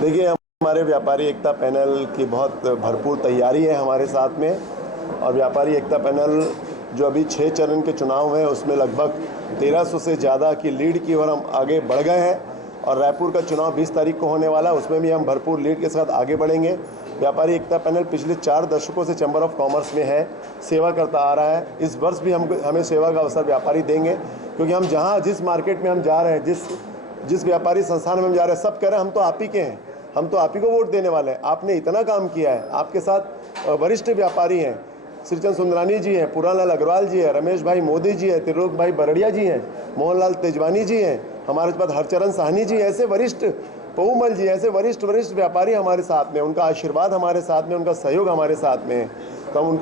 देखिए, हमारे व्यापारी एकता पैनल की बहुत भरपूर तैयारी है हमारे साथ में। और व्यापारी एकता पैनल जो अभी 6 चरण के चुनाव हैं उसमें लगभग 1300 से ज़्यादा की लीड की ओर हम आगे बढ़ गए हैं। और रायपुर का चुनाव 20 तारीख को होने वाला है, उसमें भी हम भरपूर लीड के साथ आगे बढ़ेंगे। व्यापारी एकता पैनल पिछले 4 दशकों से चैम्बर ऑफ कॉमर्स में है, सेवा करता आ रहा है। इस वर्ष भी हमें सेवा का अवसर व्यापारी देंगे, क्योंकि हम जिस मार्केट में हम जा रहे हैं, जिस व्यापारी संस्थान में हम जा रहे हैं, सब कह रहे हैं हम तो आप ही के हैं, हम तो आप ही को वोट देने वाले हैं। आपने इतना काम किया है, आपके साथ वरिष्ठ व्यापारी हैं, श्रीचंद सुंदरानी जी हैं, पुरानलाल अग्रवाल जी हैं, रमेश भाई मोदी जी हैं, त्रिलोक भाई बरड़िया जी हैं, मोहनलाल तेजवानी जी हैं, हमारे पास हरचरण साहनी जी, ऐसे वरिष्ठ पऊमल जी, ऐसे वरिष्ठ व्यापारी हमारे साथ में, उनका आशीर्वाद हमारे साथ में, उनका सहयोग हमारे साथ में है। तो हम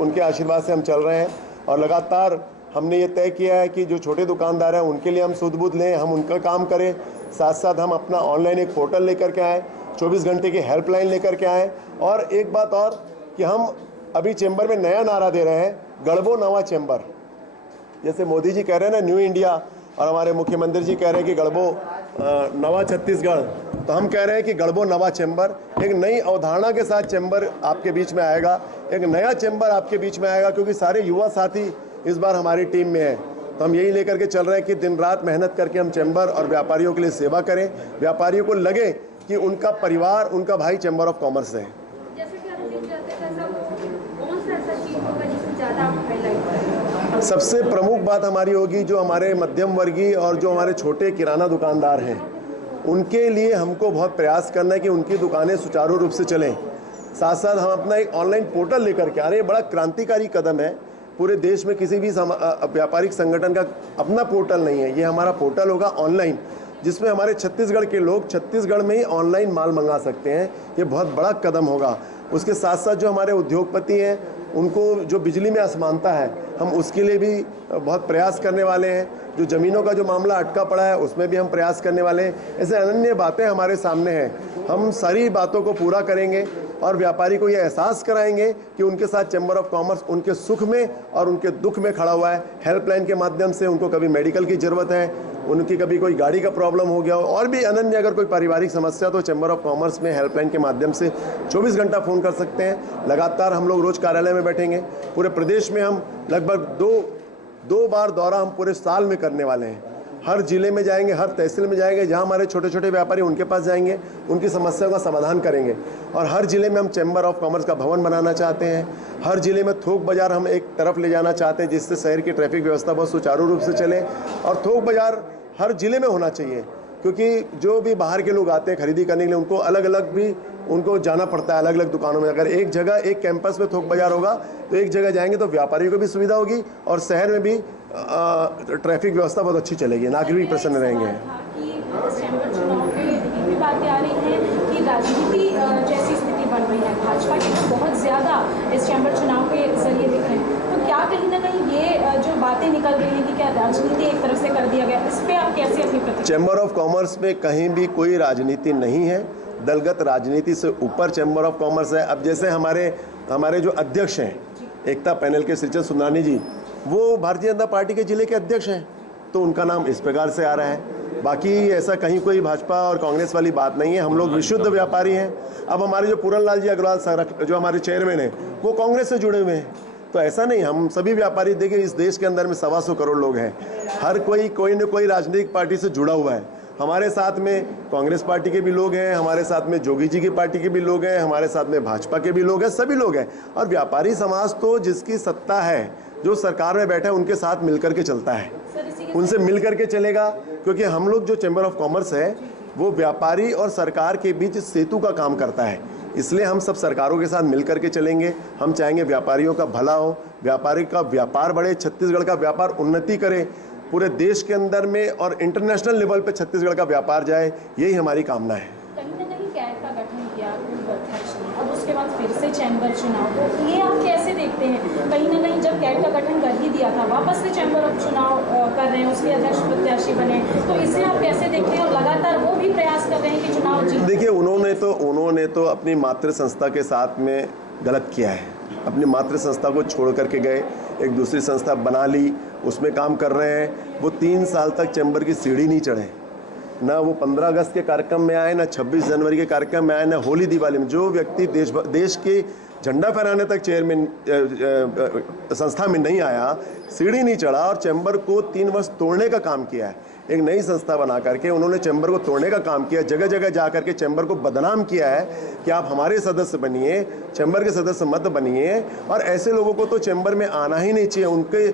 उनके आशीर्वाद से हम चल रहे हैं। और लगातार हमने ये तय किया है कि जो छोटे दुकानदार हैं उनके लिए हम सुध बुध लें, हम उनका काम करें। साथ साथ हम अपना ऑनलाइन एक पोर्टल लेकर के आएँ, 24 घंटे की हेल्पलाइन लेकर के आएँ। और एक बात और कि हम अभी चैम्बर में नया नारा दे रहे हैं, गढ़बो नवा चैम्बर। जैसे मोदी जी कह रहे हैं ना न्यू इंडिया, और हमारे मुख्यमंत्री जी कह रहे हैं कि गढ़बो नवा छत्तीसगढ़, तो हम कह रहे हैं कि गढ़बो नवा चैम्बर। एक नई अवधारणा के साथ चैम्बर आपके बीच में आएगा, एक नया चैम्बर आपके बीच में आएगा, क्योंकि सारे युवा साथी इस बार हमारी टीम में हैं। तो हम यही लेकर के चल रहे हैं कि दिन रात मेहनत करके हम चैम्बर और व्यापारियों के लिए सेवा करें, व्यापारियों को लगे कि उनका परिवार, उनका भाई चैम्बर ऑफ कॉमर्स है। सबसे प्रमुख बात हमारी होगी जो हमारे मध्यम वर्गीय और जो हमारे छोटे किराना दुकानदार हैं, उनके लिए हमको बहुत प्रयास करना है कि उनकी दुकानें सुचारू रूप से चलें। साथ साथ हम अपना एक ऑनलाइन पोर्टल लेकर के आ रहे हैं। बड़ा क्रांतिकारी कदम है। पूरे देश में किसी भी व्यापारिक संगठन का अपना पोर्टल नहीं है। ये हमारा पोर्टल होगा ऑनलाइन, जिसमें हमारे छत्तीसगढ़ के लोग छत्तीसगढ़ में ही ऑनलाइन माल मंगा सकते हैं। ये बहुत बड़ा कदम होगा। उसके साथ साथ जो हमारे उद्योगपति हैं, उनको जो बिजली में असमानता है, हम उसके लिए भी बहुत प्रयास करने वाले हैं। जो ज़मीनों का जो मामला अटका पड़ा है, उसमें भी हम प्रयास करने वाले हैं। ऐसे अनन्य बातें हमारे सामने हैं। हम सारी बातों को पूरा करेंगे और व्यापारी को ये एहसास कराएंगे कि उनके साथ चैम्बर ऑफ कॉमर्स उनके सुख में और उनके दुख में खड़ा हुआ है। हेल्पलाइन के माध्यम से उनको कभी मेडिकल की ज़रूरत है, उनकी कभी कोई गाड़ी का प्रॉब्लम हो गया हो, और भी अनन्य अगर कोई पारिवारिक समस्या, तो चैम्बर ऑफ कॉमर्स में हेल्पलाइन के माध्यम से 24 घंटा फ़ोन कर सकते हैं। लगातार हम लोग रोज़ कार्यालय में बैठेंगे। पूरे प्रदेश में हम लगभग दो बार दौरा हम पूरे साल में करने वाले हैं। हर जिले में जाएंगे, हर तहसील में जाएंगे, जहां हमारे छोटे छोटे व्यापारी उनके पास जाएंगे, उनकी समस्याओं का समाधान करेंगे। और हर जिले में हम चैम्बर ऑफ कॉमर्स का भवन बनाना चाहते हैं। हर जिले में थोक बाज़ार हम एक तरफ ले जाना चाहते हैं, जिससे शहर की ट्रैफिक व्यवस्था बहुत सुचारू रूप से चले। और थोक बाज़ार हर जिले में होना चाहिए, क्योंकि जो भी बाहर के लोग आते हैं खरीदी करने के लिए, उनको अलग अलग भी उनको जाना पड़ता है, अलग अलग दुकानों में। अगर एक जगह एक कैंपस में थोक बाज़ार होगा तो एक जगह जाएंगे तो व्यापारियों को भी सुविधा होगी और शहर में भी ट्रैफिक व्यवस्था बहुत अच्छी चलेगी, नागरिक भी प्रसन्न रहेंगे। बातें आ रही हैं कि राजनीति जैसी स्थिति बन रही है, भाजपा के तो बहुत ज़्यादा इस चैम्बर चुनाव के जरिए दिख रहे हैं, तो क्या कहीं ना कहीं ये जो बातें निकल रही हैं कि क्या राजनीति एक तरफ से कर दिया गया, इस पर आप कैसे अपनी प्रतिक्रिया? चैम्बर ऑफ कॉमर्स में कहीं भी कोई राजनीति नहीं है। दलगत राजनीति से ऊपर चैम्बर ऑफ कॉमर्स है। अब जैसे हमारे जो अध्यक्ष हैं एकता पैनल के श्रीचंद सुंदरानी जी, वो भारतीय जनता पार्टी के जिले के अध्यक्ष हैं, तो उनका नाम इस प्रकार से आ रहा है। बाकी ऐसा कहीं कोई भाजपा और कांग्रेस वाली बात नहीं है। हम लोग विशुद्ध व्यापारी हैं। अब हमारे जो पुरनलाल जी अग्रवाल जो हमारे चेयरमैन हैं, वो कांग्रेस से जुड़े हुए हैं। तो ऐसा नहीं, हम सभी व्यापारी, देखिए इस देश के अंदर में 125 करोड़ लोग हैं। हर कोई न कोई राजनीतिक पार्टी से जुड़ा हुआ है। हमारे साथ में कांग्रेस पार्टी के भी लोग हैं, हमारे साथ में जोगी जी की पार्टी के भी लोग हैं, हमारे साथ में भाजपा के भी लोग हैं, सभी लोग हैं। और व्यापारी समाज तो जिसकी सत्ता है, जो सरकार में बैठा है, उनके साथ मिलकर के चलता है, उनसे मिल करके चलेगा। क्योंकि हम लोग जो चैम्बर ऑफ कॉमर्स है, वो व्यापारी और सरकार के बीच सेतु का काम करता है। इसलिए हम सब सरकारों के साथ मिल करके चलेंगे। हम चाहेंगे व्यापारियों का भला हो, व्यापारी का व्यापार बढ़े, छत्तीसगढ़ का व्यापार उन्नति करे, पूरे देश के अंदर में और इंटरनेशनल लेवल पे छत्तीसगढ़ का व्यापार जाए, यही हमारी कामना है। कहीं ना कहीं कैट का गठन किया अध्यक्ष ने, अब उसके बाद फिर से चैम्बर चुनाव, तो ये आप कैसे देखते हैं? कहीं ना कहीं जब कैट का गठन कर ही दिया था, वापस से चैम्बर ऑफ चुनाव कर रहे हैं, उसके अध्यक्ष प्रत्याशी बने, तो इसे आप कैसे देखते हैं? और लगातार वो भी प्रयास कर रहे हैं कि चुनाव जीत। देखिए, उन्होंने तो अपनी मातृ संस्था के साथ में गलत किया है। अपनी मातृ संस्था को छोड़ करके गए, एक दूसरी संस्था बना ली, उसमें काम कर रहे हैं। वो 3 साल तक चैम्बर की सीढ़ी नहीं चढ़े। ना वो 15 अगस्त के कार्यक्रम में आए, ना 26 जनवरी के कार्यक्रम में आए, ना होली दिवाली में। जो व्यक्ति देश के झंडा फहराने तक चेयरमैन संस्था में नहीं आया, सीढ़ी नहीं चढ़ा और चैम्बर को 3 वर्ष तोड़ने का काम किया है, एक नई संस्था बना करके उन्होंने चैम्बर को तोड़ने का काम किया, जगह जगह जा करके चैम्बर को बदनाम किया है कि आप हमारे सदस्य बनिए, चैम्बर के सदस्य मत बनिए। और ऐसे लोगों को तो चैम्बर में आना ही नहीं चाहिए।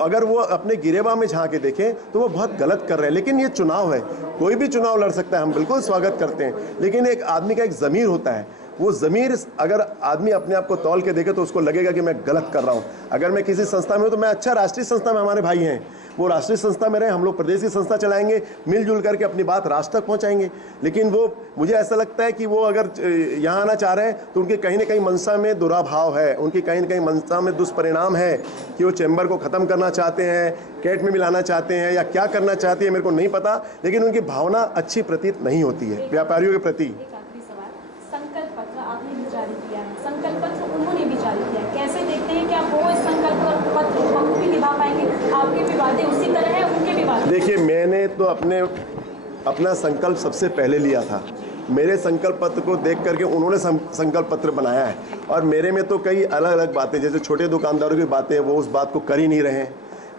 अगर वो अपने गिरेबा में झांके देखें तो वो बहुत गलत कर रहे हैं। लेकिन ये चुनाव है, कोई भी चुनाव लड़ सकता है, हम बिल्कुल स्वागत करते हैं, लेकिन एक आदमी का एक ज़मीर होता है। वो ज़मीर अगर आदमी अपने आप को तौल के देखे तो उसको लगेगा कि मैं गलत कर रहा हूँ। अगर मैं किसी संस्था में हूँ तो मैं अच्छा राष्ट्रीय संस्था में, हमारे भाई हैं वो राष्ट्रीय संस्था में रहे, हम लोग प्रदेश की संस्था चलाएंगे, मिलजुल करके अपनी बात राष्ट्र तक पहुँचाएंगे। लेकिन वो मुझे ऐसा लगता है कि वो अगर यहाँ आना चाह रहे हैं तो उनके कहीं ना कहीं मनसा में दुराभाव है, उनकी कहीं ना कहीं मनसा में दुष्परिणाम है कि वो चैम्बर को ख़त्म करना चाहते हैं, कैट में मिलाना चाहते हैं, या क्या करना चाहती है मेरे को नहीं पता, लेकिन उनकी भावना अच्छी प्रतीत नहीं होती है व्यापारियों के प्रति। संकल्प पत्र आपने भी जारी किया है, संकल्प पत्र उन्होंने भी जारी किया है, कैसे देखते हैं कि आप वो इस संकल्प पत्र को बखूबी निभा पाएंगे? आपके भी वादे उसी तरह है, उनके भी वादे। देखिए, मैंने तो अपना संकल्प सबसे पहले लिया था। मेरे संकल्प पत्र को देख करके उन्होंने संकल्प पत्र बनाया है, और मेरे में तो कई अलग अलग बातें, जैसे छोटे दुकानदारों की बातें, वो उस बात को कर ही नहीं रहे हैं।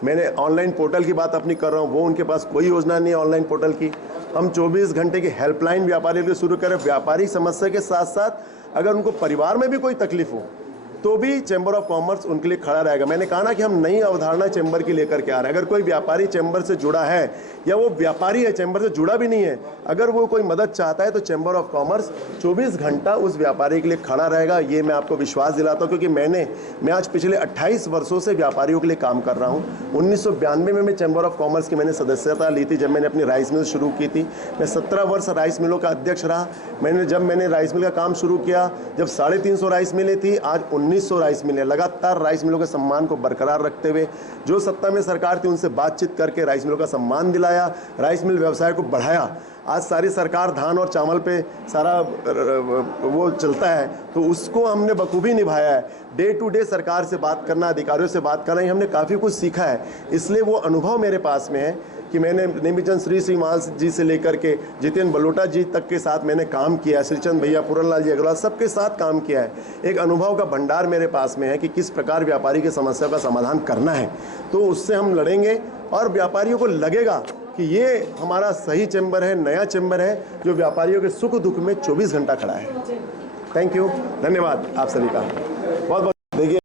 मैंने ऑनलाइन पोर्टल की बात अपनी कर रहा हूँ, वो उनके पास कोई योजना नहीं है ऑनलाइन पोर्टल की। हम 24 घंटे की हेल्पलाइन व्यापारियों के लिए शुरू करें। व्यापारिक समस्या के साथ साथ अगर उनको परिवार में भी कोई तकलीफ हो तो भी चैम्बर ऑफ कॉमर्स उनके लिए खड़ा रहेगा। मैंने कहा ना कि हम नई अवधारणा चैम्बर की लेकर के आ रहे हैं। अगर कोई व्यापारी चैम्बर से जुड़ा है, या वो व्यापारी है चैम्बर से जुड़ा भी नहीं है, अगर वो कोई मदद चाहता है तो चैम्बर ऑफ कॉमर्स 24 घंटा उस व्यापारी के लिए खड़ा रहेगा। ये मैं आपको विश्वास दिलाता हूँ, क्योंकि मैं आज पिछले 28 वर्षों से व्यापारियों के लिए काम कर रहा हूँ। 1992 में मैं चैम्बर ऑफ कॉमर्स की मैंने सदस्यता ली थी, जब मैंने अपनी राइस मिल शुरू की थी। मैं 17 वर्ष राइस मिलों का अध्यक्ष रहा। जब मैंने राइस मिल का काम शुरू किया, जब 350 राइस मिलें थी, आज 1900 राइस मिलें। लगातार राइस मिलों के सम्मान को बरकरार रखते हुए जो सत्ता में सरकार थी उनसे बातचीत करके राइस मिलों का सम्मान दिलाया, राइस मिल व्यवसाय को बढ़ाया। आज सारी सरकार धान और चावल पे सारा वो चलता है, तो उसको हमने बखूबी निभाया है। डे टू डे सरकार से बात करना, अधिकारियों से बात करना, हमने काफ़ी कुछ सीखा है। इसलिए वो अनुभव मेरे पास में है कि मैंने नेमीचंद श्रीमाल जी से लेकर के जितेंद्र बलोटा जी तक के साथ मैंने काम किया है, श्रीचंद भैया, पूरनलाल जी अग्रवाल, सबके साथ काम किया है। एक अनुभव का भंडार मेरे पास में है कि किस प्रकार व्यापारी की समस्या का समाधान करना है। तो उससे हम लड़ेंगे और व्यापारियों को लगेगा कि ये हमारा सही चैम्बर है, नया चैम्बर है, जो व्यापारियों के सुख दुख में 24 घंटा खड़ा है। थैंक यू, धन्यवाद आप सभी का बहुत बहुत। देखिए